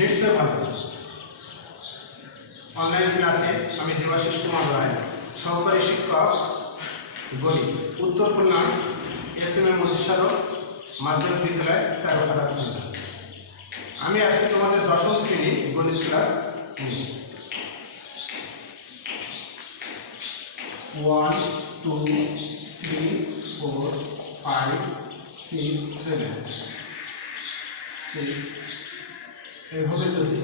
নিশ্চয়ই ভালো আছো। অনলাইন ক্লাসে আমি দেবাশিস কুমার রায়, সহকারী শিক্ষক, গণিত, উত্তর খুলনা এসএমএ মজিসারক মাধ্যমিক বিদ্যালয় তেরোখাদা খুলনা। আমি আজকে তোমাদের দশম শ্রেণী গণিত ক্লাস নিই। 1 2 3 4 5 6 7 এইভাবে যদি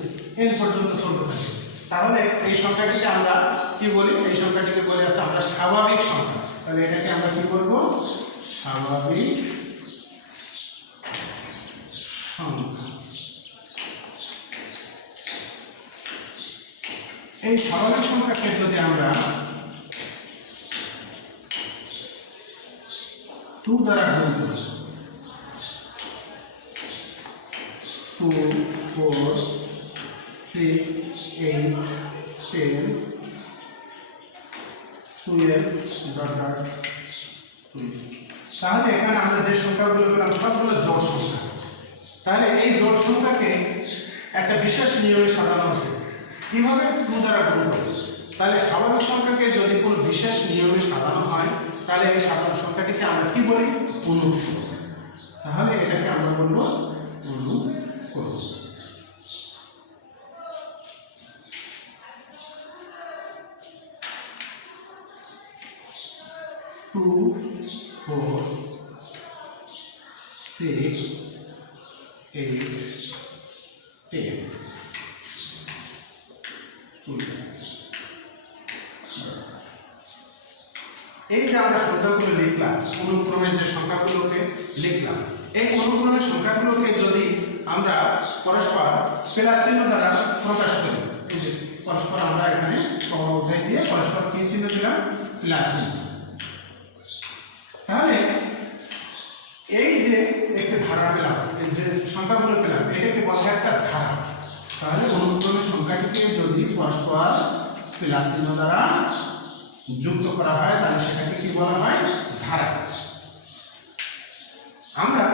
n পর্যন্ত চলতে থাকে তাহলে এই সংখ্যাটিকে আমরা কি বলি? এই সংখ্যাটিকে বলে আছে আমরা স্বাভাবিক সংখ্যা। তাহলে এটাকে আমরা কি বলবো? স্বাভাবিক সংখ্যা। এই স্বাভাবিক সংখ্যাকে যদি আমরা 2 দ্বারা গুণ করি, 2 4 6 8 10 12 তাহলে এখানে আমরা যে সংখ্যাগুলো পেলাম সবগুলো জোড় সংখ্যা। তাহলে এই জোড় সংখ্যাকে একটা বিশেষ নিয়মে সাজানো হয়েছে। কিভাবে? 2 দ্বারা গুণ করে। তাহলে স্বাভাবিক সংখ্যাকে যদি কোনো বিশেষ নিয়মে সাজানো হয় তাহলে এই সাধারণ সংখ্যাটিকে আমরা কি বলি? অনুক্রম। তাহলে এটাকে আমরা বলবো অনুক্রম। Two, 4, 6, 8, 10. এই যে আমরা সংখ্যাগুলো লিখলাম, অনুক্রমের যে সংখ্যাগুলোকে লিখলাম, এই অনুক্রমের সংখ্যাগুলোকে যদি আমরা পরস্পর প্লাস চিহ্ন দ্বারা প্রকাশ করি, এই যে পরস্পর আমরা এখানে কমা উঠাই দিয়ে পরস্পর কি চিহ্ন দিলাম? প্লাস চিহ্ন। তাহলে এই যে একটি ধারা পেলাম, এই যে সংখ্যাগুলো পেলাম, এটাকে বলা হয় একটা ধারা। তাহলে অনুক্রমের সংখ্যাটিকে যদি পরস্পর প্লাস চিহ্ন দ্বারা যুক্ত করা হয় তাহলে সেটাকে কি বলা হয়? ধারা। আমরা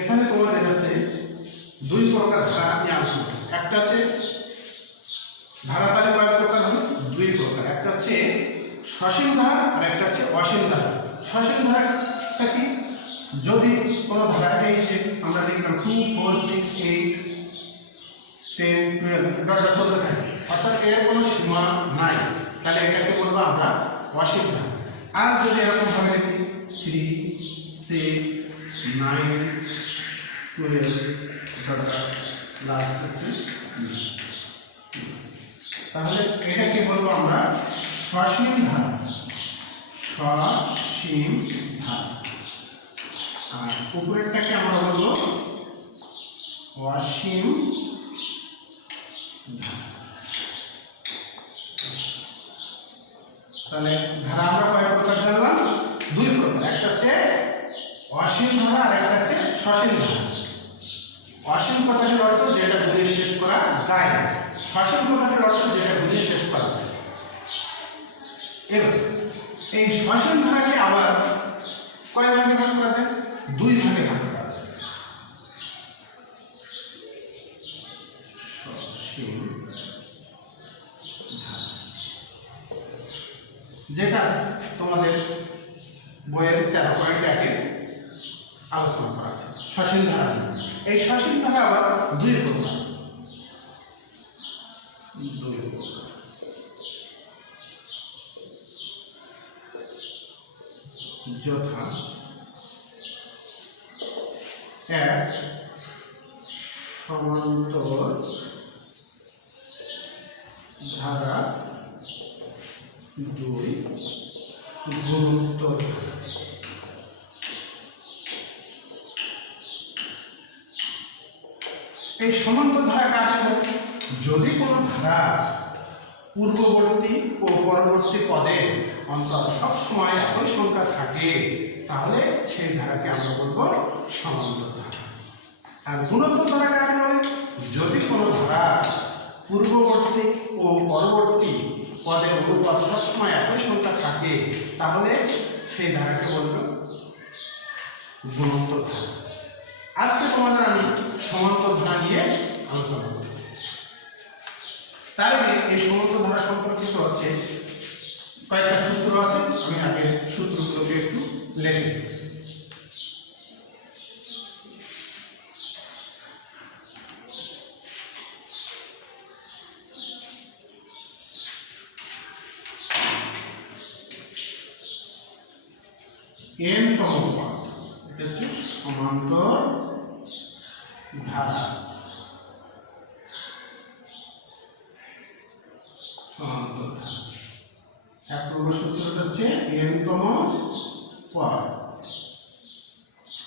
এখানে তোমাদের হচ্ছে দুই প্রকার ধারা নিয়ে আলোচনা। একটা হচ্ছে ধারা, তাহলে কয় প্রকার হবে? দুই প্রকার। একটা হচ্ছে সসীম ধারা আর একটা হচ্ছে অসীম ধারা। সসীম ধারাটা কি? যদি কোনো ধারা, এই যে আমরা লিখলাম 2 4 6 8 10 12 ডট চলতে থাকে, অর্থাৎ এর কোনো সীমা নাই, তাহলে এটাকে বলবো আমরা অসীম ধারা। আর যদি এরকম ভাবে লিখি 3 6 9 12 ডট লাস্ট হচ্ছে, তাহলে এটাকে বলবো আমরা সসীম ধারা। সসীম ধারা। আর উপরেরটাকে আমরা বলবো অসীম ধারা। তাহলে ধারা আমরা কয় প্রকার জানলাম? দুই প্রকার। একটা হচ্ছে অসীম ধারা আর একটা হচ্ছে সসীম ধারা। অসীম কথাটির অর্থ যেটা গুণে শেষ করা যায় না, সসীম কথাটির অর্থ যেটা গুণে শেষ করা যায়। এবার এই সসীম ধারাকে আবার কয় ভাগে ভাগ করা যায়? দুই ভাগে ভাগ করা যায়। সসীম ধারা যেটা তোমাদের বইয়ের 13.1 আলোচনা করা আছে সসীম ধারা। এই সসীম ধারা আবার দুই প্রকার। যথা এক সমান্তর ধারা, দুই গুণোত্তর ধারা। এই সমান্তর ধারা কাকে বলে? যদি কোনো ধারা পূর্ববর্তী ও পরবর্তী পদের অন্তর সবসময় একই সংখ্যা থাকে তাহলে সেই ধারাকে আমরা বলবো সমান্তর ধারা। আর গুণোত্তর ধারা কাকে বলে? যদি কোনো ধারা পূর্ববর্তী ও পরবর্তী পদের অনুপাত সবসময় একই সংখ্যা থাকে তাহলে সেই ধারাকে বলবো গুণোত্তর ধারা। আজকে তোমাদের আমি সমান্তর ধারা সময় নিয়ে আলোচনা করব। তার আগে এই সমান্তর ধারা সম্পর্কিত হচ্ছে কয়েকটা সূত্র আছে, আমি আগে সূত্রগুলোকে একটু লিখে দিই। n তম পথ, এটা হচ্ছে সমান্তর ধারা। সমান্তর ধারা এক নম্বর সূত্রটা হচ্ছে n তম পথ।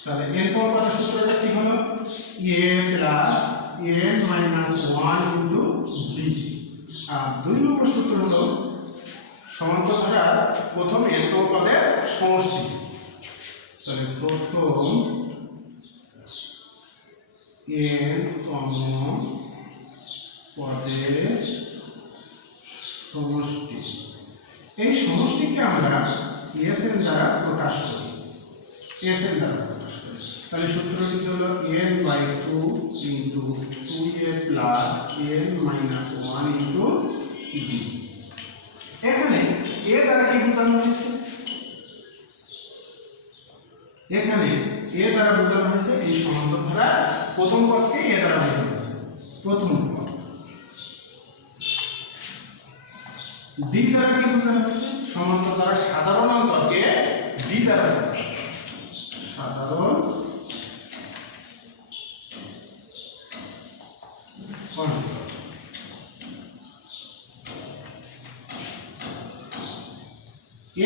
তাহলে n তম পথের সূত্রটা কি হলো? a plus n minus 1 into b। আর 2 নম্বর সূত্র হলো সমান্তর ধারার প্রথম n তম পদের সমষ্টি। তাহলে প্রথম n তম পদের সমষ্টি, এই সমষ্টিকে আমরা Sn দ্বারা প্রকাশ করি। Sn দ্বারা প্রকাশ করি। তাহলে সূত্রটি হলো n by 2 into 2a plus n minus 1 into b। এখানে a দ্বারা কি বোঝানো হয়েছে? এখানে a দ্বারা বোঝানো হয়েছে এই সমান্তর ধারা প্রথম পদকে a দ্বারা বোঝানো হয়েছে, প্রথম পদ। b দ্বারা কি বোঝানো হয়েছে? সমান্তর ধারা সাধারণ অন্তরকে b দ্বারা প্রকাশ করা। সাধারণ অন্তর।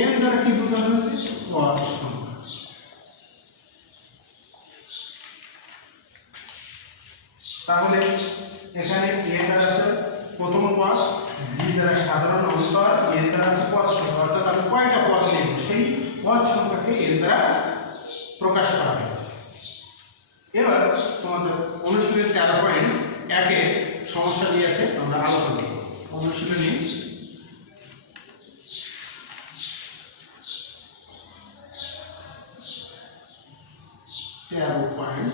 n দ্বারা কি বোঝানো হয়েছে? পদ সংখ্যা। তাহলে এখানে a দ্বারা আছে প্রথম পদ, b দ্বারা সাধারণ অন্তর, n দ্বারা আছে পদ সংখ্যা। অর্থাৎ আমি কয়টা পদ নেব সেই পদ সংখ্যাকে n দ্বারা প্রকাশ করা হয়েছে। এবার তোমাদের অনুশীলনী 13.1 এর সমস্যা দিয়ে আছে, আমরা আলোচনা করব। অনুশীলনী 13.1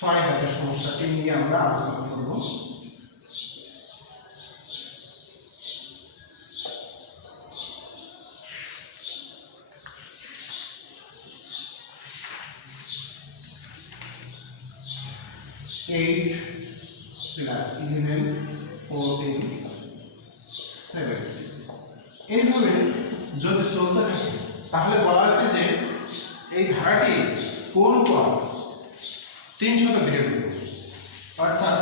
6 হাতের সমস্যাটি নিয়ে আমরা আলোচনা করব। Eight plus 11, 14, 7 এইভাবে যদি চলতে থাকে তাহলে বলা আছে যে এই ধারাটি কোন পদ 392, অর্থাৎ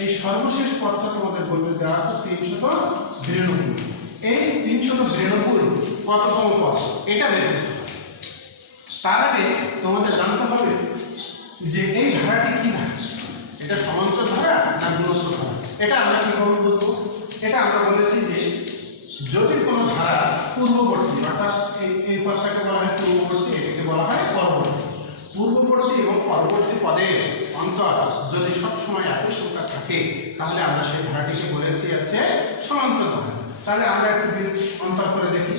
এই সর্বশেষ পদটা তোমাদের বলতে দেওয়া আছে 392। এই 392 কততম পদ এটা বের করতে হবে। তার আগে তোমাদের জানতে হবে যে এই ধারাটি কি ধারা, এটা সমান্তর ধারা না গুণোত্তর ধারা। এটা আমরা কিভাবে বুঝবো? এটা আমরা বলেছি যে যদি কোনো ধারা পূর্ববর্তী, অর্থাৎ এই পদটাকে বলা হয় পূর্ববর্তী, এটাকে বলা হয় পরবর্তী। পূর্ববর্তী এবং পরবর্তী পদের অন্তর যদি সবসময় একই সংখ্যা থাকে তাহলে আমরা সেই ধারাটিকে বলেছি আছে সমান্তর ধারা। তাহলে আমরা একটু অন্তর করে দেখি।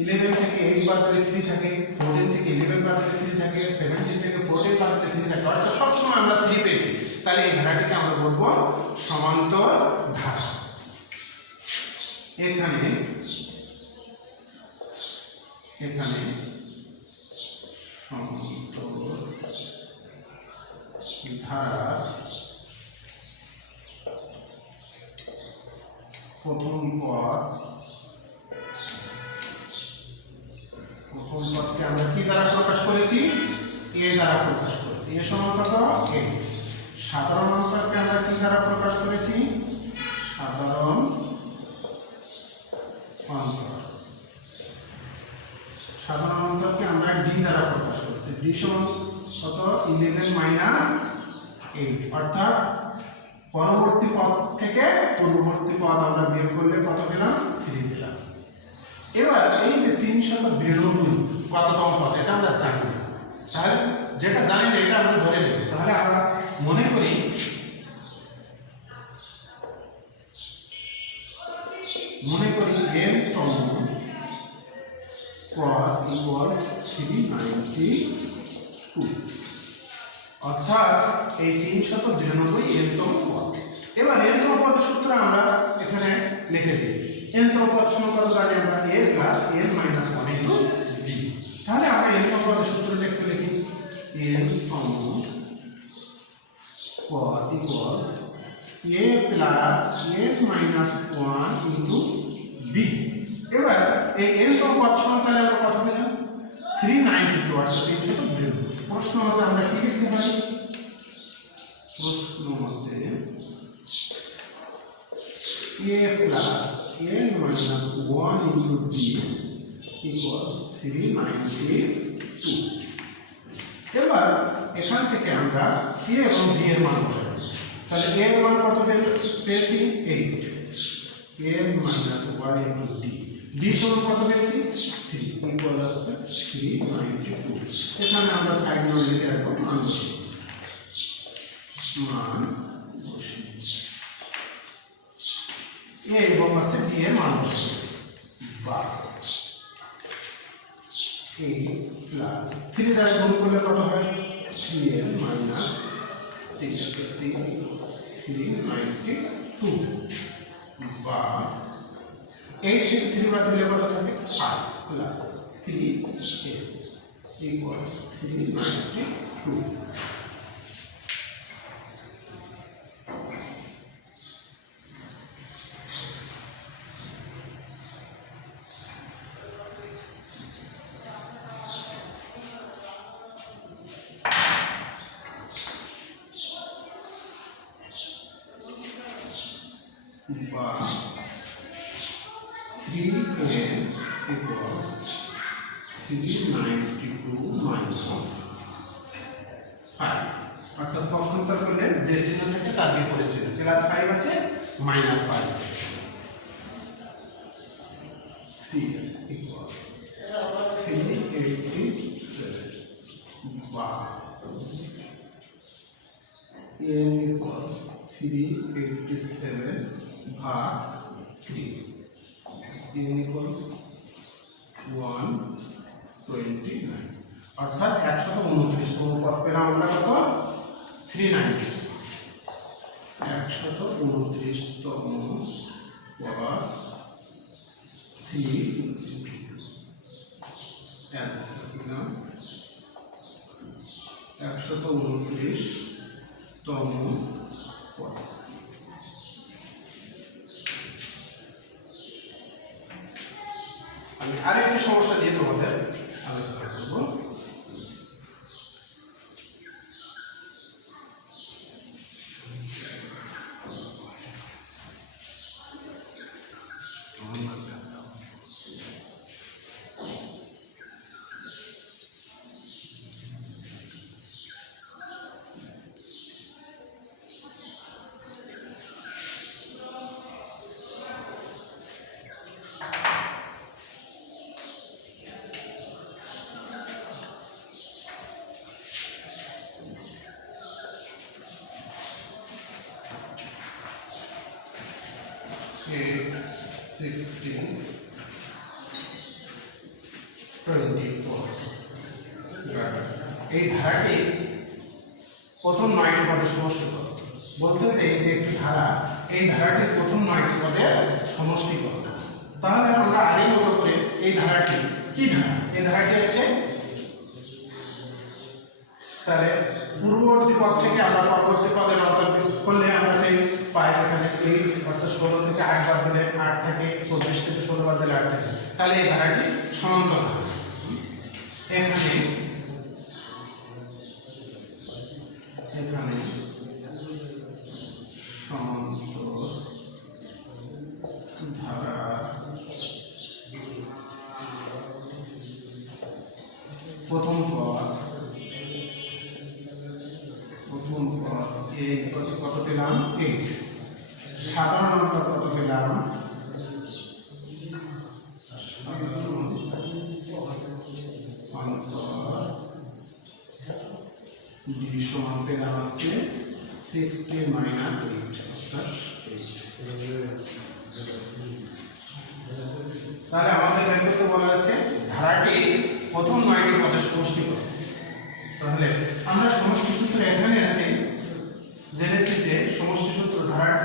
11 থেকে 8 বাদ দিলে 3 থাকে, 14 থেকে 11 বাদ দিলে 3 থাকে, 17 থেকে 14 বাদ দিলে 3 থাকে, অর্থাৎ সবসময় আমরা 3 পেয়েছি। তাহলে এই ধারাটিকে আমরা বলবো সমান্তর ধারা। এখানে সমান্তর ধারা প্রথম পদকে আমরা কি দ্বারা প্রকাশ করেছি? a দ্বারা প্রকাশ করেছি। a সমান কত? a। সাধারণ অন্তরকে আমরা কি দ্বারা প্রকাশ করেছি? সাধারণ অন্তর। সাধারণ অন্তরকে আমরা d দ্বারা প্রকাশ করেছি। d সমান কত? 11 মাইনাস 8, অর্থাৎ পরবর্তী পদ থেকে পূর্ববর্তী পদ আমরা বের করলে কত পেলাম? 3 পেলাম। এবার এই যে 392 কততম পদ এটা আমরা জানি না। তাহলে যেটা জানি না এটা আমরা ধরে নেব। তাহলে আমরা মনে করি n তম পদ ইকুয়ালস 392 অর্থাৎ এই 392 এনতম পদ। এবার এনতম পদের সূত্র আমরা এখানে লিখে দিয়েছি। এনতম পদ সমান কত জানি আমরা a plus n minus 1 into d। তাহলে আমরা এনতম পদের সূত্রটা একটু লিখি। এনতম পদ equals a plus n minus 1 into b। এবার এই এনতম পদ সমান তাহলে আমরা কত পেলাম? 392 অর্থাৎ 392। প্রশ্ন মতে আমরা কি লিখতে পারি? প্রশ্ন মতে a plus n minus 1 into b equals 392। এবার এখান থেকে আমরা a এবং b এর মান বসাবো। তাহলে a এর মান কত পেয়েছি? 8 n minus 1 into d। d সমান কত পেয়েছি? 3 ইকুয়াল আসছে 392। এখানে আমরা সাইড নোট লিখে রাখবো, মান বসিয়ে a এবং আছে b এর মান বসিয়ে বা a প্লাস 3 দ্বারা গুণ করলে কত হয়? 3n মাইনাস 392 বা 8 থেকে 3 বাদ দিলে কত থাকে? 5 প্লাস 3n ইকুয়ালস 392। বা 3n equals 392 minus 5। অর্থাৎ পক্ষান্তর করলে যে চিহ্নটাকে তার বিপরীত চিহ্ন, প্লাস 5 আছে মাইনাস 5 আছে। 3n equals 387 বা n equals 387 ভাগ 3 n equals 129 অর্থাৎ 129 তম পদ পেলাম আমরা কত? 390। 129 তম পদ 3 অ্যান্সার পেলাম 129 তম পদ। আমি আরেকটি সমস্যা দিয়ে তোমাদের আলোচনা করব। এই ধারাটি প্রথম 9টি পদের সমষ্টি কত? বলছে যে এই যে একটি ধারা, এই ধারাটির প্রথম 9টি পদের সমষ্টি কত? তাহলে আমরা আগেই মতো করে এই ধারাটি কি ধারা? এই ধারাটি আছে, তাহলে পূর্ববর্তী পদ থেকে আমরা পরবর্তী পদের অন্তর্ভুক্ত করলে আমরা পাই এখানে 8 অর্থাৎ 16 থেকে 8 বাদ দিলে 8 থেকে 24 থেকে 16 বাদ দিলে 8 থাকে। তাহলে এই ধারাটি সমান্তরাল হবে। এখানে সমান্তরাল ধারা প্রথম পদ এই কত পেলাম? 8। সাধারণ অন্তর কত পেলাম? সমান পেলাম হচ্ছে 60 মাইনাস 8 অর্থাৎ 8। তাহলে আমাদের বের করতে বলা আছে ধারাটি প্রথম 9টি পদের সমষ্টি কত। তাহলে আমরা সমষ্টি সূত্র এখানে আছে জেনেছি যে সমষ্টি সূত্র ধারার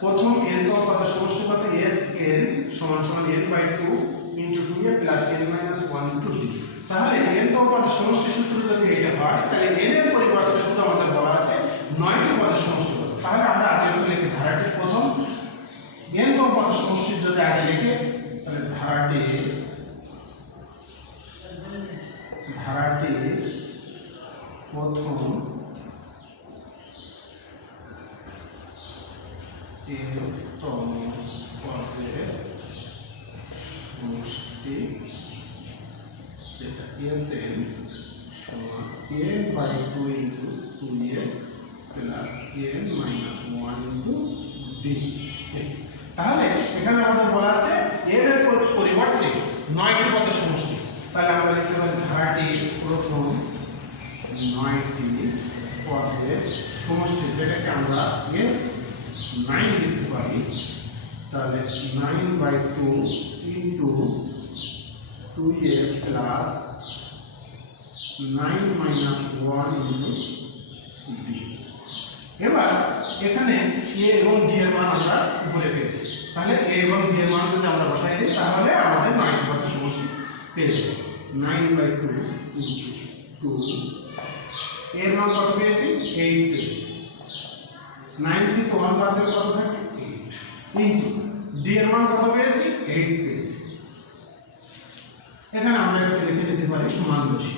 প্রথম n তম পদের সমষ্টি কত s n সমান সমান n by 2 into 2a plus n minus 1 into d। তাহলে n তম পদের সমষ্টি সূত্র যদি এটা হয় তাহলে n এর পরিবর্তে শুধু আমাদের বলা আছে 9টি পদের সমষ্টি কত। তাহলে আমরা আগে লিখি ধারাটির প্রথম n তম পদের সমষ্টি যদি আগে লিখে তাহলে ধারাটির প্রথম n তম পদের সমষ্টি যেটা Sn সমান n by 2 into 2a plus n minus 1 into d। তাহলে এখানে আমাদের বলা আছে n এর পরিবর্তে 9টি পদের সমষ্টি। তাহলে আমরা লিখতে পারি ধারাটির প্রথম 9টি পদের সমষ্টি যেটাকে আমরা S9 লিখতে পারি। তাহলে 9 by 2 into 2a plus 9 minus 1 into b। এবার এখানে a এবং d এর মান আমরা উপরে পেয়েছি। তাহলে a এবং d এর মান যদি আমরা বসাই দিই তাহলে আমাদের 9টি পদের সমষ্টি পেয়ে যাব। 9 বাই 2 ইনটু 2 এর মান কত পেয়েছি 8 পেয়েছি। 9 থেকে 1 বাদ দিলে কত থাকে 8 ইনটু d এর মান কত পেয়েছি 8 পেয়েছি। এখানে আমরা একটু লিখে নিতে পারি মান বসি।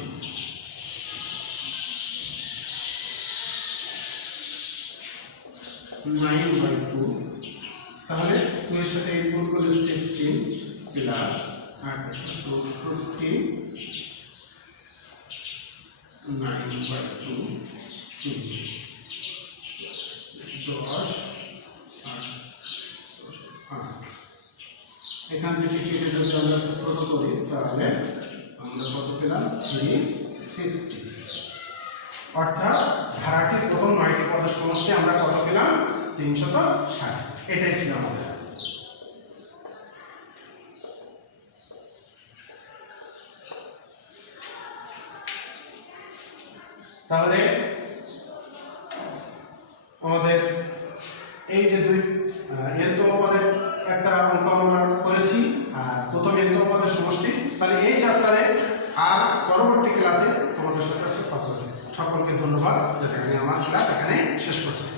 9 বাই 2 তাহলে 2 এর সাথে 8 গুণ করলে 16 প্লাস 64 9 বাই 2 10 এখান থেকে কেটে যদি আমরা ছোট করি তাহলে আমরা কত পেলাম 360। অর্থাৎ ধারাটির প্রথম 9টি পদের সমষ্টি আমরা কত পেলাম 360। এটাই ছিল আমাদের কাছে। তাহলে আমাদের এই যে দুই n তম পদের একটা অঙ্ক আমরা করেছি আর প্রথম n তম পদের সমষ্টি। তাহলে এই চ্যাপ্টারে আর পরবর্তী ক্লাসে তোমাদের সাথে কথা বলবো। সকলকে ধন্যবাদ। যেটা আমি আমার ক্লাস এখানে শেষ করছি।